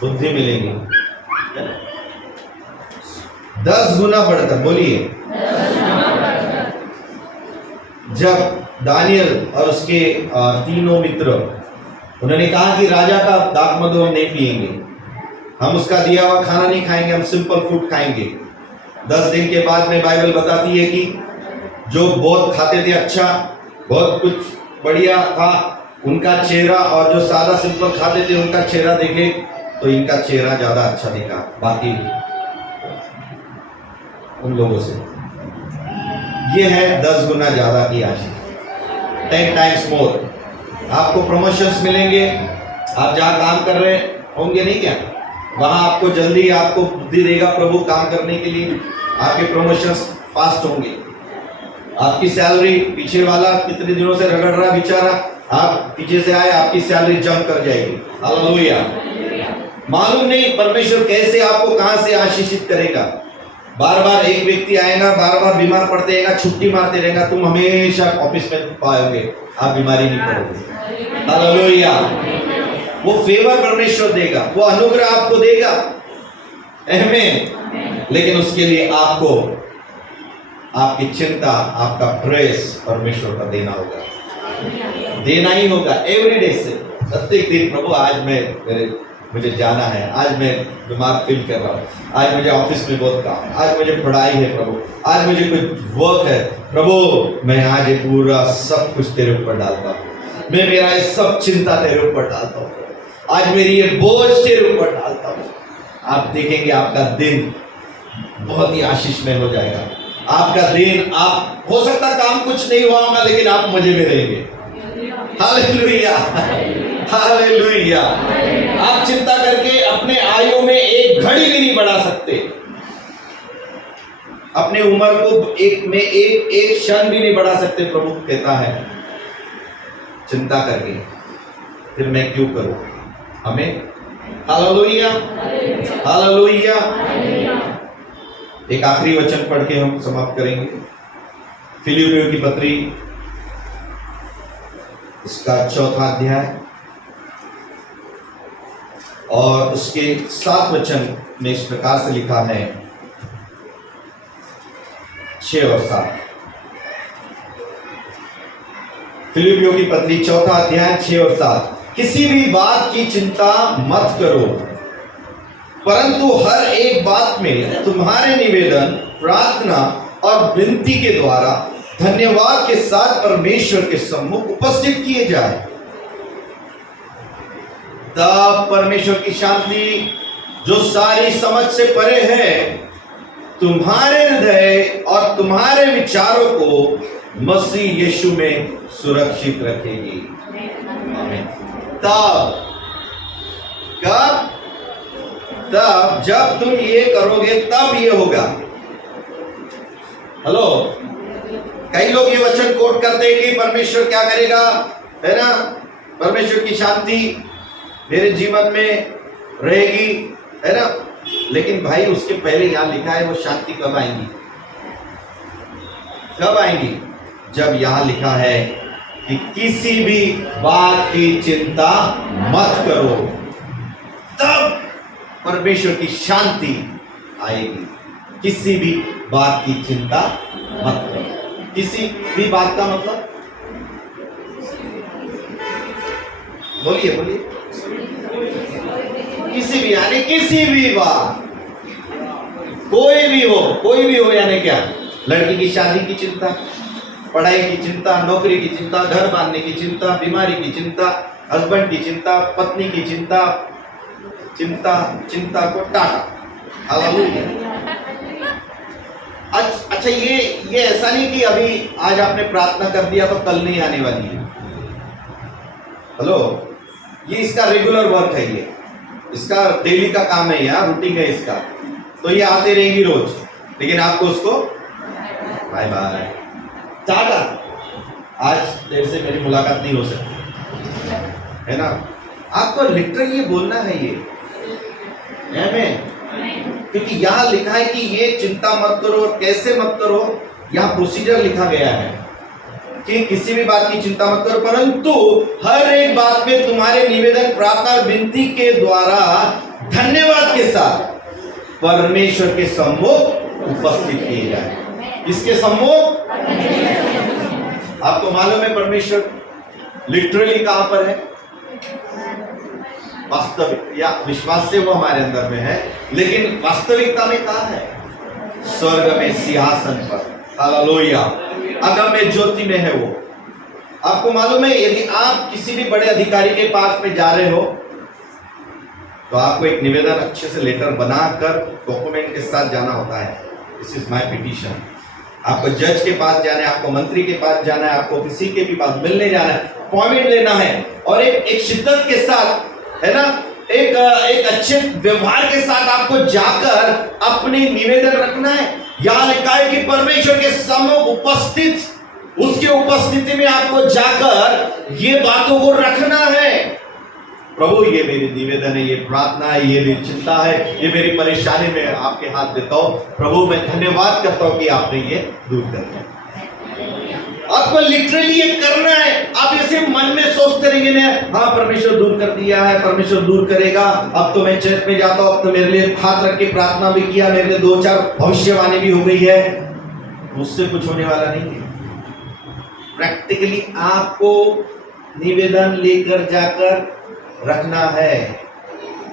बुद्धि मिलेगी, 10 गुना बढ़कर। बोलिए, जब दानियल और उसके तीनों मित्र, उन्होंने कहा कि राजा का दाख मधु हम नहीं पिएंगे, हम उसका दिया हुआ खाना नहीं खाएंगे, हम सिंपल फूड खाएंगे। 10 दिन के बाद में बाइबल बताती है कि जो बहुत खाते थे, अच्छा बहुत कुछ बढ़िया था, उनका चेहरा, और जो सादा सिंपल खाते थे उनका चेहरा देखे तो इनका चेहरा ज्यादा अच्छा दिखा बाकी उन लोगों से। ये है 10 गुना ज्यादा की आशीष, 10 टाइम्स मोर। आपको प्रमोशंस मिलेंगे, आप जहाँ काम कर रहे होंगे नहीं क्या, वहाँ आपको जल्दी आपको बुद्धि देगा प्रभु काम करने के लिए, आपके प्रमोशंस फास्ट होंगे। आपकी सैलरी, पीछे वाला कितने दिनों से रगड़ रहा बेचारा, आप पीछे से आए, आपकी सैलरी जंप कर जाएगी। हालेलुया। मालूम नहीं परमेश्वर कैसे आपको कहाँ से आशीषित करेगा। बार बार एक व्यक्ति आएगा, बार बार बीमार पड़ते रहेगा, छुट्टी मारते रहेगा, तुम हमेशा ऑफिस में पाओगे, आप बीमारी नहीं पड़ोगे। हालेलुया। वो फेवर परमेश्वर देगा, वो अनुग्रह आपको देगा, आमीन। लेकिन उसके लिए आपको आपकी चिंता, आपका प्रेस परमेश्वर का देना होगा, देना ही होगा एवरीडे से। प्रत्येक दिन प्रभु आज मुझे जाना है, आज मैं बीमार फील कर रहा हूँ, आज मुझे ऑफिस में बहुत काम है, आज मुझे पढ़ाई है प्रभु, आज मुझे कुछ वर्क है प्रभु, मैं आज ये पूरा सब कुछ तेरे ऊपर डालता हूँ, मैं मेरा ये सब चिंता तेरे ऊपर डालता हूँ, आज मेरी ये बोझ तेरे ऊपर डालता हूँ। आप देखेंगे आपका दिन बहुत ही आशीषमय हो जाएगा। आपका दिन, आप हो सकता काम कुछ नहीं हुआ होगा लेकिन आप मजे में रहेंगे। Hallelujah, hallelujah. आप चिंता करके अपने आयु में एक घड़ी भी नहीं बढ़ा सकते, अपने उम्र को एक क्षण भी नहीं बढ़ा सकते। प्रभु कहता है चिंता करके फिर मैं क्यों करूं? हमें हालेलुया, हालेलुया। एक आखिरी वचन पढ़ के हम समाप्त करेंगे। फिलिप्पियों की पत्री, इसका 4था अध्याय और उसके 7 वचन में इस प्रकार से लिखा है, 6 और 7। फिलिप्पियों की पत्री 4था अध्याय 6 और 7। किसी भी बात की चिंता मत करो, परंतु हर एक बात में तुम्हारे निवेदन, प्रार्थना और विनती के द्वारा धन्यवाद के साथ परमेश्वर के सम्मुख उपस्थित किए जाए। तब परमेश्वर की शांति जो सारी समझ से परे है, तुम्हारे हृदय और तुम्हारे विचारों को मसीह यीशु में सुरक्षित रखेगी। आमीन। तब कब? तब जब तुम ये करोगे तब ये होगा। हेलो, कई लोग ये वचन कोट करते हैं कि परमेश्वर क्या करेगा, है ना, परमेश्वर की शांति मेरे जीवन में रहेगी, है ना। लेकिन भाई उसके पहले यहां लिखा है वो शांति कब आएंगी? कब आएंगी? जब यहां लिखा है कि किसी भी बात की चिंता मत करो, तब परमेश्वर की शांति आएगी। किसी भी बात की चिंता मत करो। किसी भी बात का मतलब बोलिए, बोलिए। किसी भी, यानी किसी भी बात, कोई भी हो यानी क्या? लड़की की शादी की चिंता, पढ़ाई की चिंता, नौकरी की चिंता, घर बांधने की चिंता, बीमारी की चिंता, हस्बैंड की चिंता, पत्नी की चिंता, चिंता को टाटा। हालेलुया। अच्छा, ये ऐसा नहीं कि अभी आज आपने प्रार्थना कर दिया तो कल नहीं आने वाली है। हेलो, ये इसका रेगुलर वर्क है, ये इसका डेली का काम है, यार रूटीन है इसका। तो ये आते रहेंगी रोज, लेकिन आपको उसको बाय बाय टाटा। आज देर से मेरी मुलाकात नहीं हो सकती, है ना। आपको लिटरली ये बोलना है, ये आमीन। क्योंकि यहाँ लिखा है कि ये चिंता मत करो, और कैसे मत करो, यहाँ प्रोसीजर लिखा गया है कि किसी भी बात की चिंता मत करो, परंतु हर एक बात में तुम्हारे निवेदन, प्रार्थना और विनती के द्वारा धन्यवाद के साथ परमेश्वर के सम्मुख उपस्थित किए जाए। इसके सम्मुख, आपको मालूम है परमेश्वर लिटरली कहां पर है? वास्तविक या विश्वास से वो हमारे अंदर में है, लेकिन वास्तविकता में कहां है? स्वर्ग में सिंहासन पर। हालेलुया। अगम्य ज्योति में है वो। आपको मालूम है, यदि आप किसी भी बड़े अधिकारी के पास में जा रहे हो तो आपको एक निवेदन अच्छे से लेटर बनाकर डॉक्यूमेंट के साथ जाना होता है। This is my petition. आपको जज के पास जाना है, आपको मंत्री के पास जाना है, आपको किसी के भी पास मिलने जाना है, अपॉइंटमेंट लेना है, और एक शिद्दत के साथ, है ना, एक अच्छे व्यवहार के साथ आपको जाकर अपने निवेदन रखना है। यहां लिखा है कि परमेश्वर के सम्मुख उपस्थित, उसकी उपस्थिति में आपको जाकर ये बातों को रखना है। प्रभु, ये मेरी निवेदन है, ये प्रार्थना है, ये मेरी चिंता है, ये मेरी परेशानी में आपके हाथ देता हूं। प्रभु, मैं धन्यवाद करता हूं कि आपने ये दूर कर दिया। आपको लिटरली ये करना है। आप ऐसे मन में सोचते रहेंगे ना, हाँ परमेश्वर दूर कर दिया है, परमेश्वर दूर करेगा, अब तो मैं चर्च में जाता हूं, अब तो मेरे लिए हाथ रख के प्रार्थना भी किया, मेरे लिए 2-4 भविष्यवाणी भी हो गई है, मुझसे कुछ होने वाला नहीं है। प्रैक्टिकली आपको निवेदन लेकर जाकर रखना है,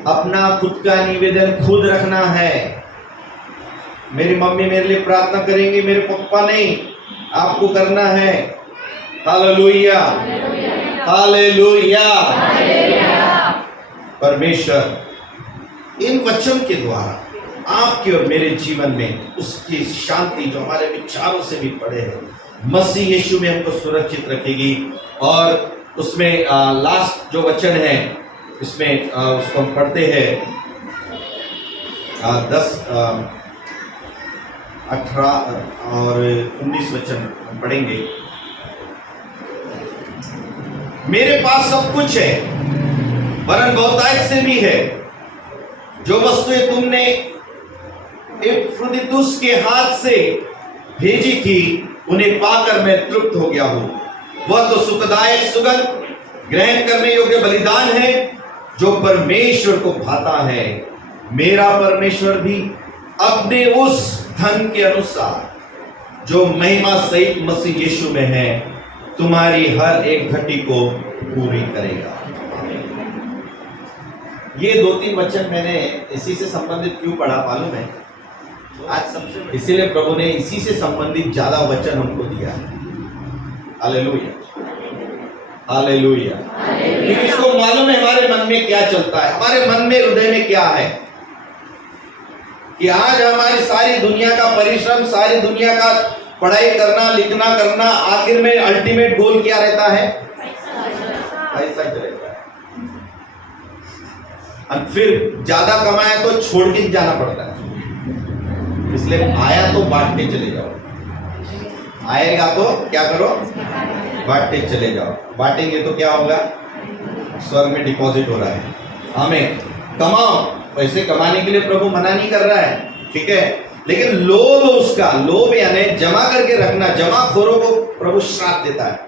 अपना खुद का निवेदन खुद रखना है। मेरी मम्मी मेरे लिए प्रार्थना करेंगी, मेरे पापा नहीं, आपको करना है। Hallelujah, hallelujah. परमेश्वर इन वचन के द्वारा आपके और मेरे जीवन में उसकी शांति जो हमारे विचारों से भी पड़े है, मसीह यीशु में हमको सुरक्षित रखेगी। और उसमें लास्ट जो वचन है, इसमें उसको हम पढ़ते हैं 10, 18 और 19 वचन हम पढ़ेंगे। मेरे पास सब कुछ है, वरन बहुतायत से भी है। जो वस्तुएं तुमने इपफ्रोदितुस के हाथ से भेजी थी, उन्हें पाकर मैं तृप्त हो गया हूं। वह तो सुखदायक सुगंध, ग्रहण करने योग्य बलिदान है, जो परमेश्वर को भाता है। मेरा परमेश्वर भी अपने उस धन के अनुसार जो महिमा सहित मसीह यीशु में है, तुम्हारी हर एक घटी को पूरी करेगा। ये 2-3 वचन मैंने इसी से संबंधित क्यों पढ़ा मालूम है? आज सबसे इसीलिए प्रभु ने इसी से संबंधित ज्यादा वचन हमको दिया। Hallelujah, hallelujah. क्योंकि इसको मालूम है हमारे मन में क्या चलता है, हमारे मन में, हृदय में क्या है, कि आज हमारी सारी दुनिया का परिश्रम, सारी दुनिया का पढ़ाई करना, लिखना करना, आखिर में अल्टीमेट गोल क्या रहता है? पैसा रहता है। और फिर ज्यादा कमाया तो छोड़ के जाना पड़ता है। इसलिए आया तो बांटते चले जाओ, आएगा तो क्या करो? बांटते चले जाओ। बांटेंगे तो क्या होगा? स्वर्ग में डिपॉजिट हो रहा है। हमें कमाओ, पैसे कमाने के लिए प्रभु मना नहीं कर रहा है, ठीक है, लेकिन लोभ, उसका लोभ यानी जमा करके रखना, जमाखोरों को प्रभु श्राप देता है।